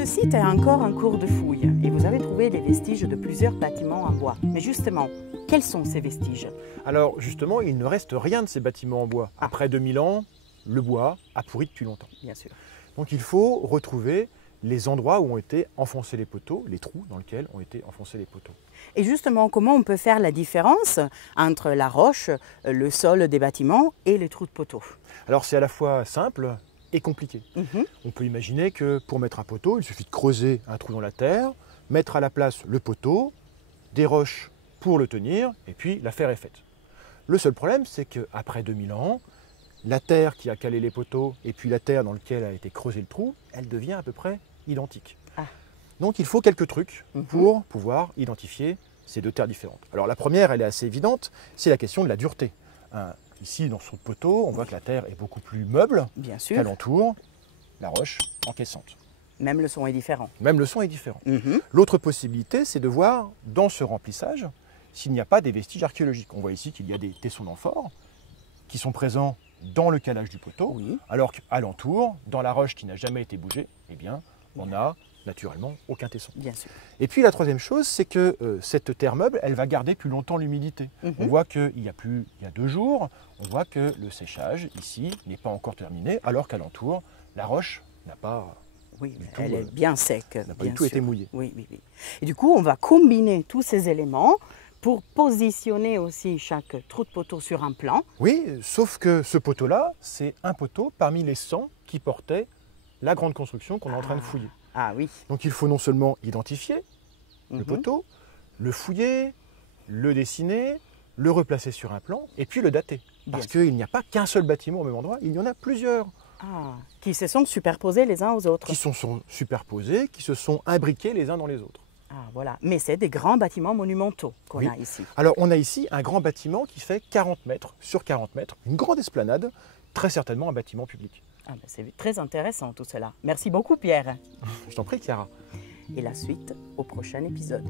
Ce site est encore en cours de fouille et vous avez trouvé les vestiges de plusieurs bâtiments en bois. Mais justement, quels sont ces vestiges? Alors justement, il ne reste rien de ces bâtiments en bois. Après 2000 ans, le bois a pourri depuis longtemps. Bien sûr. Donc il faut retrouver les endroits où ont été enfoncés les poteaux, les trous dans lesquels ont été enfoncés les poteaux. Et justement, comment on peut faire la différence entre la roche, le sol des bâtiments et les trous de poteaux? Alors c'est à la fois simple et compliqué. On peut imaginer que pour mettre un poteau, il suffit de creuser un trou dans la terre, mettre à la place le poteau, des roches pour le tenir, et puis l'affaire est faite. Le seul problème, c'est qu'après 2000 ans, la terre qui a calé les poteaux et puis la terre dans laquelle a été creusé le trou, elle devient à peu près identique. Ah. Donc il faut quelques trucs pour pouvoir identifier ces deux terres différentes. Alors la première, elle est assez évidente, c'est la question de la dureté. Ici, dans ce poteau, on voit que la terre est beaucoup plus meuble qu'alentour, la roche encaissante. Même le son est différent. Même le son est différent. L'autre possibilité, c'est de voir dans ce remplissage s'il n'y a pas des vestiges archéologiques. On voit ici qu'il y a des tessons d'amphore qui sont présents dans le calage du poteau, alors qu'alentour, dans la roche qui n'a jamais été bougée, eh bien, on n'a naturellement aucun tesson. Bien sûr. Et puis la troisième chose, c'est que cette terre meuble, elle va garder plus longtemps l'humidité. On voit qu'il y a 2 jours, on voit que le séchage ici n'est pas encore terminé, alors qu'alentour, la roche n'a pas... Oui, elle est bien sec. N'a pas du tout été mouillée. Oui. Et du coup, on va combiner tous ces éléments pour positionner aussi chaque trou de poteau sur un plan. Oui, sauf que ce poteau-là, c'est un poteau parmi les 100 qui portaient la grande construction qu'on est en train de fouiller. Ah oui. Donc il faut non seulement identifier le poteau, le fouiller, le dessiner, le replacer sur un plan et puis le dater. Parce qu'il n'y a pas qu'un seul bâtiment au même endroit, il y en a plusieurs. Qui se sont superposés les uns aux autres. Qui se sont superposés, qui se sont imbriqués les uns dans les autres. Voilà. Mais c'est des grands bâtiments monumentaux qu'on a ici. Alors on a ici un grand bâtiment qui fait 40 mètres sur 40 mètres, une grande esplanade, très certainement un bâtiment public. C'est très intéressant tout cela. Merci beaucoup Pierre. Je t'en prie Chiara. Et la suite au prochain épisode.